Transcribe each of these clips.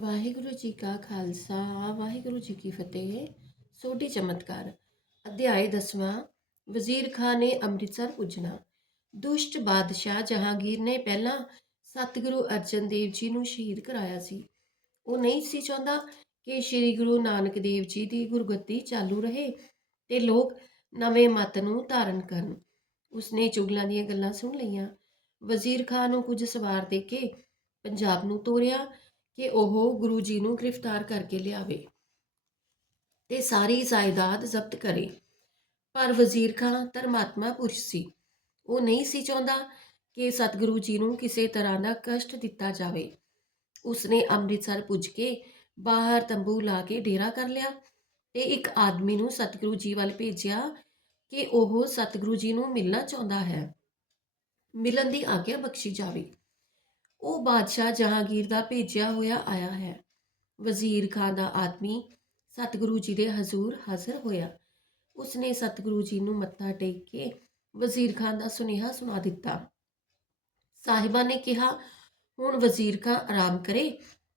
ਵਾਹਿਗੁਰੂ ਜੀ ਕਾ ਖਾਲਸਾ, ਵਾਹਿਗੁਰੂ ਜੀ ਕੀ ਫਤਿਹ। ਸੋਢੀ ਚਮਤਕਾਰ, ਅਧਿਆਇ ਦਸਵਾਂ, ਵਜ਼ੀਰ ਖਾਨ ਨੇ ਅੰਮ੍ਰਿਤਸਰ ਪੁੱਜਣਾ। ਦੁਸ਼ਟ ਬਾਦਸ਼ਾਹ ਜਹਾਂਗੀਰ ਨੇ ਪਹਿਲਾਂ ਸਤਿਗੁਰੂ ਅਰਜਨ ਦੇਵ ਜੀ ਨੂੰ ਸ਼ਹੀਦ ਕਰਾਇਆ ਸੀ। ਉਹ ਨਹੀਂ ਸੀ ਚਾਹੁੰਦਾ ਕਿ ਸ੍ਰੀ ਗੁਰੂ ਨਾਨਕ ਦੇਵ ਜੀ ਦੀ ਗੁਰਗੱਦੀ ਚਾਲੂ ਰਹੇ ਤੇ ਲੋਕ ਨਵੇਂ ਮਤ ਨੂੰ ਧਾਰਨ ਕਰਨ। ਉਸਨੇ ਚੁਗਲਾਂ ਦੀਆਂ ਗੱਲਾਂ ਸੁਣ ਲਈਆਂ। ਵਜ਼ੀਰ ਖਾਨ ਨੂੰ ਕੁਝ ਸਵਾਰ ਦੇ ਕੇ ਪੰਜਾਬ ਨੂੰ ਤੋਰਿਆ। ਕਿ ਉਹ ਗੁਰੂ ਜੀ ਨੂੰ ਗ੍ਰਿਫਤਾਰ ਕਰਕੇ ਲਿਆਵੇ ਤੇ ਸਾਰੀ ਜਾਇਦਾਦ ਜ਼ਬਤ ਕਰੇ। ਪਰ ਵਜ਼ੀਰ ਖਾਨ ਧਰਮਾਤਮਾ ਪੁਰਸ਼ ਸੀ। ਉਹ ਨਹੀਂ ਸੀ ਚਾਹੁੰਦਾ ਕਿ ਸਤਿਗੁਰੂ ਜੀ ਨੂੰ ਕਿਸੇ ਤਰ੍ਹਾਂ ਦਾ ਕਸ਼ਟ ਦਿੱਤਾ ਜਾਵੇ। ਉਸਨੇ ਅੰਮ੍ਰਿਤਸਰ ਪੁੱਜ ਕੇ ਬਾਹਰ ਤੰਬੂ ਲਾ ਕੇ ਡੇਰਾ ਕਰ ਲਿਆ ਤੇ ਇੱਕ ਆਦਮੀ ਨੂੰ ਸਤਿਗੁਰੂ ਜੀ ਵੱਲ ਭੇਜਿਆ ਕਿ ਉਹ ਸਤਿਗੁਰੂ ਜੀ ਨੂੰ ਮਿਲਣਾ ਚਾਹੁੰਦਾ ਹੈ। ਮਿਲਣ ਦੀ ਆਗਿਆ ਬਖਸ਼ੀ ਜਾਵੇ। ਉਹ ਬਾਦਸ਼ਾਹ ਜਹਾਂਗੀਰ ਦਾ ਭੇਜਿਆ ਹੋਇਆ ਆਇਆ ਹੈ। ਵਜ਼ੀਰ ਖਾਨ ਦਾ ਆਦਮੀ ਸਤਿਗੁਰੂ ਜੀ ਦੇ ਹਜ਼ੂਰ ਹਾਜ਼ਰ ਹੋਇਆ। ਉਸਨੇ ਸਤਿਗੁਰੂ ਜੀ ਨੂੰ ਮੱਥਾ ਟੇਕ ਕੇ ਵਜ਼ੀਰ ਖਾਨ ਦਾ ਸੁਨੇਹਾ ਸੁਣਾ ਦਿੱਤਾ। ਸਾਹਿਬਾਂ ਨੇ ਕਿਹਾ, ਹੁਣ ਵਜ਼ੀਰ ਖਾਂ ਆਰਾਮ ਕਰੇ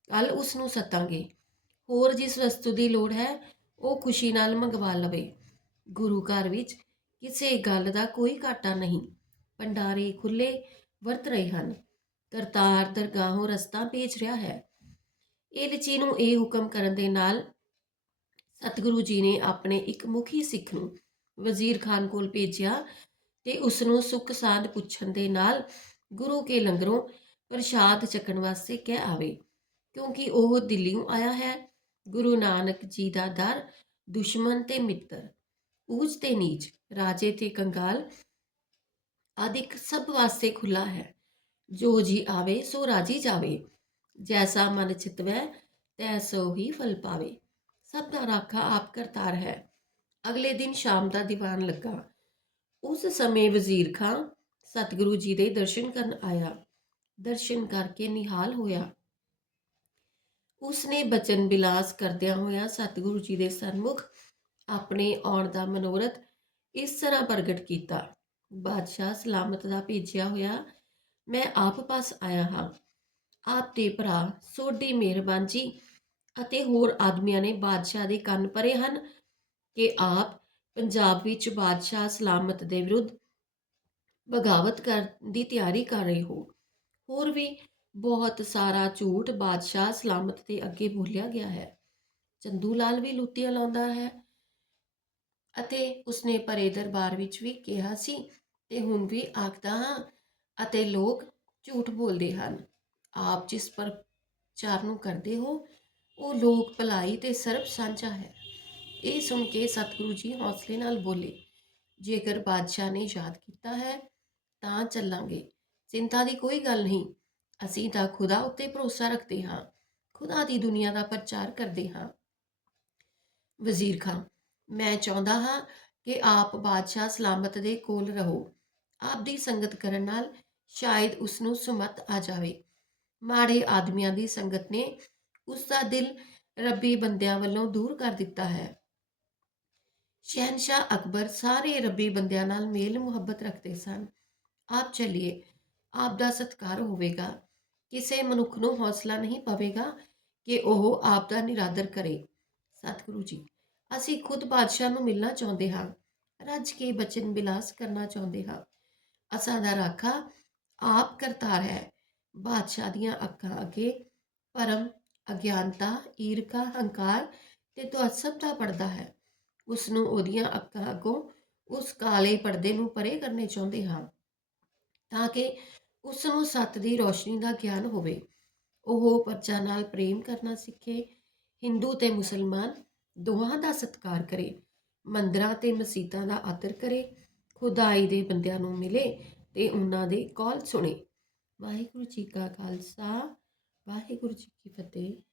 ਕੱਲ ਉਸ ਨੂੰ ਸੱਤਾਂਗੇ। ਹੋਰ ਜਿਸ ਵਸਤੂ ਦੀ ਲੋੜ ਹੈ, ਉਹ ਖੁਸ਼ੀ ਨਾਲ ਮੰਗਵਾ ਲਵੇ। ਗੁਰੂ ਘਰ ਵਿੱਚ ਕਿਸੇ ਗੱਲ ਦਾ ਕੋਈ ਘਾਟਾ ਨਹੀਂ। ਭੰਡਾਰੇ ਖੁੱਲੇ ਵਰਤ ਰਹੇ ਹਨ। ਕਰਤਾਰ ਦਰਗਾਹੋਂ ਰਸਤਾ ਭੇਜ ਰਿਹਾ ਹੈ। ਇਹ ਏਲਚੀ ਨੂੰ ਇਹ ਹੁਕਮ ਕਰਨ ਦੇ ਨਾਲ ਸਤਿਗੁਰੂ ਜੀ ਨੇ ਆਪਣੇ ਇੱਕ ਮੁਖੀ ਸਿੱਖ ਨੂੰ ਵਜ਼ੀਰ ਖਾਨ ਕੋਲ ਭੇਜਿਆ ਤੇ ਉਸ ਨੂੰ ਸੁੱਖ ਸਾਧ ਪੁੱਛਣ ਦੇ ਨਾਲ ਗੁਰੂ ਕੇ ਲੰਗਰੋਂ ਪ੍ਰਸ਼ਾਦ ਚੱਕਣ ਵਾਸਤੇ ਕਹਿ ਆਵੇ, ਕਿਉਂਕਿ ਉਹ ਦਿੱਲੀੋਂ ਆਇਆ ਹੈ। ਗੁਰੂ ਨਾਨਕ ਜੀ ਦਾ ਦਰ ਦੁਸ਼ਮਣ ਤੇ ਮਿੱਤਰ, ਊਚ ਤੇ ਨੀਚ, ਰਾਜੇ ਤੇ ਕੰਗਾਲ ਆਦਿਕ ਸਭ ਵਾਸਤੇ ਖੁੱਲਾ ਹੈ। ਜੋ ਜੀ ਆਵੇ, ਸੋ ਰਾਜੀ ਜਾਵੇ। ਜੈਸਾ ਮਨ ਚਿਤਵੈ, ਤੈਸੋ ਹੀ ਫਲ ਪਾਵੇ। ਸਭ ਦਾ ਰਾਖਾ ਆਪ ਕਰਤਾਰ ਹੈ। ਅਗਲੇ ਦਿਨ ਸ਼ਾਮ ਦਾ ਦੀਵਾਨ ਲੱਗਾ। ਉਸ ਸਮੇਂ ਵਜ਼ੀਰ ਖਾਂ ਸਤਿਗੁਰੂ ਜੀ ਦੇ ਦਰਸ਼ਨ ਕਰਨ ਆਇਆ। ਦਰਸ਼ਨ ਕਰਕੇ ਨਿਹਾਲ ਹੋਇਆ। ਉਸਨੇ ਬਚਨ ਬਿਲਾਸ ਕਰਦਿਆਂ ਹੋਇਆ ਸਤਿਗੁਰੂ ਜੀ ਦੇ ਸਨਮੁਖ ਆਪਣੇ ਆਉਣ ਦਾ ਮਨੋਰਥ ਇਸ ਤਰ੍ਹਾਂ ਪ੍ਰਗਟ ਕੀਤਾ। ਬਾਦਸ਼ਾਹ ਸਲਾਮਤ ਦਾ ਭੇਜਿਆ ਹੋਇਆ ਮੈਂ ਆਪ ਪਾਸ ਆਇਆ ਹਾਂ। ਆਪ ਦੇ ਭਰਾ ਸੋਢੀ ਮਿਹਰਬਾਨ ਜੀ ਅਤੇ ਹੋਰ ਆਦਮੀਆਂ ਨੇ ਬਾਦਸ਼ਾਹ ਦੇ ਕੰਨ ਭਰੇ ਹਨ ਕਿ ਆਪ ਪੰਜਾਬ ਵਿੱਚ ਬਾਦਸ਼ਾਹ ਸਲਾਮਤ ਦੇ ਵਿਰੁੱਧ ਬਗਾਵਤ ਕਰਨ ਦੀ ਤਿਆਰੀ ਕਰ ਰਹੇ ਹੋ। ਹੋਰ ਵੀ ਬਹੁਤ ਸਾਰਾ ਝੂਠ ਬਾਦਸ਼ਾਹ ਸਲਾਮਤ ਦੇ ਅੱਗੇ ਬੋਲਿਆ ਗਿਆ ਹੈ। ਚੰਦੂ ਲਾਲ ਵੀ ਲੁੱਟੀਆਂ ਲਾਉਂਦਾ ਹੈ ਅਤੇ ਉਸਨੇ ਪਰੇ ਦਰਬਾਰ ਵਿੱਚ ਵੀ ਕਿਹਾ ਸੀ ਤੇ ਹੁਣ ਵੀ ਆਖਦਾ ਹਾਂ ਅਤੇ ਲੋਕ ਝੂਠ ਬੋਲਦੇ ਹਨ। ਆਪ ਜਿਸ ਪ੍ਰਚਾਰ ਨੂੰ ਕਰਦੇ ਹੋ, ਉਹ ਲੋਕ ਭਲਾਈ ਤੇ ਸਰਬ ਸਾਂਝਾ ਹੈ। ਇਹ ਸੁਣ ਕੇ ਸਤਿਗੁਰੂ ਜੀ ਹੌਸਲੇ ਨਾਲ ਬੋਲੇ, ਜੇਕਰ ਬਾਦਸ਼ਾਹ ਨੇ ਯਾਦ ਕੀਤਾ ਹੈ, ਤਾਂ ਚੱਲਾਂਗੇ। ਚਿੰਤਾ ਦੀ ਕੋਈ ਗੱਲ ਨਹੀਂ। ਅਸੀਂ ਤਾਂ ਖੁਦਾ ਉੱਤੇ ਭਰੋਸਾ ਰੱਖਦੇ ਹਾਂ। ਖੁਦਾ ਦੀ ਦੁਨੀਆ ਦਾ ਪ੍ਰਚਾਰ ਕਰਦੇ ਹਾਂ। ਵਜ਼ੀਰ ਖਾਨ ਮੈਂ ਚਾਹੁੰਦਾ ਹਾਂ ਕਿ ਆਪ ਬਾਦਸ਼ਾਹ ਸਲਾਮਤ ਦੇ ਕੋਲ ਰਹੋ। ਆਪ ਦੀ ਸੰਗਤ ਕਰਨ ਨਾਲ ਸ਼ਾਇਦ ਉਸ ਨੂੰ ਸੁਮਤ ਆ ਜਾਵੇ। ਮਾੜੇ ਆਦਮੀਆਂ ਦੀ ਸੰਗਤ ਨੇ ਉਸ ਦਾ ਦਿਲ ਰੱਬੀ ਬੰਦਿਆਂ ਵੱਲੋਂ ਦੂਰ ਕਰ ਦਿੱਤਾ ਹੈ। ਸ਼ਹਿਨशाह ਅਕਬਰ ਸਾਰੇ ਰੱਬੀ ਬੰਦਿਆਂ ਨਾਲ ਮੇਲ ਮੁਹੱਬਤ ਰੱਖਦੇ ਸਨ। ਆਪ ਚੱਲੀਏ, ਆਪ ਦਾ ਸਤਕਾਰ ਹੋਵੇਗਾ। ਕਿਸੇ ਮਨੁੱਖ ਨੂੰ ਹੌਸਲਾ ਨਹੀਂ ਪਵੇਗਾ ਕਿ ਉਹ ਆਪ ਦਾ ਨਿਰਾਦਰ ਕਰੇ। ਸਤਿਗੁਰੂ ਜੀ, ਅਸੀਂ ਖੁਦ ਬਾਦਸ਼ਾਹ ਨੂੰ ਮਿਲਣਾ ਚਾਹੁੰਦੇ ਹਾਂ, ਰੱਜ ਕੇ ਬਚਨ ਬਿਲਾਸ ਕਰਨਾ ਚਾਹੁੰਦੇ ਹਾਂ। ਅਸਾਂ ਦਾ ਰਾਖਾ ਆਪ ਕਰਤਾਰ ਹੈ। ਬਾਦਸ਼ਾਹ ਦੀਆਂ ਅੱਖਾਂ ਅੱਗੇ ਪਰਮ ਅਗਿਆਨਤਾ, ਈਰਖਾ, ਹੰਕਾਰ ਤੇ ਸਭ ਦਾ ਪਰਦਾ ਹੈ। ਉਸ ਨੂੰ ਉਹਦੀਆਂ ਅੱਖਾਂ ਅੱਗੋਂ ਉਸ ਕਾਲੇ ਪਰਦੇ ਨੂੰ ਪਰੇ ਕਰਨੇ ਚਾਹੁੰਦੇ ਹਾਂ ਤਾਂ ਕਿ ਉਸ ਨੂੰ ਸੱਤ ਦੀ ਰੋਸ਼ਨੀ ਦਾ ਗਿਆਨ ਹੋਵੇ। ਉਹ ਪਰਚਾ ਨਾਲ ਪ੍ਰੇਮ ਕਰਨਾ ਸਿੱਖੇ, ਹਿੰਦੂ ਤੇ ਮੁਸਲਮਾਨ ਦੋਹਾਂ ਦਾ ਸਤਿਕਾਰ ਕਰੇ, ਮੰਦਰਾਂ ਤੇ ਮਸੀਤਾਂ ਦਾ ਆਦਰ ਕਰੇ ਖੁਦਾਈ ਦੇ ਬੰਦਿਆਂ ਨੂੰ ਮਿਲੇ ਤੇ ਉਹਨਾਂ ਦੇ ਕੌਲ ਸੁਣੇ। ਵਾਹਿਗੁਰੂ ਜੀ ਕਾ ਖਾਲਸਾ, ਵਾਹਿਗੁਰੂ ਜੀ ਕੀ ਫਤਿਹ।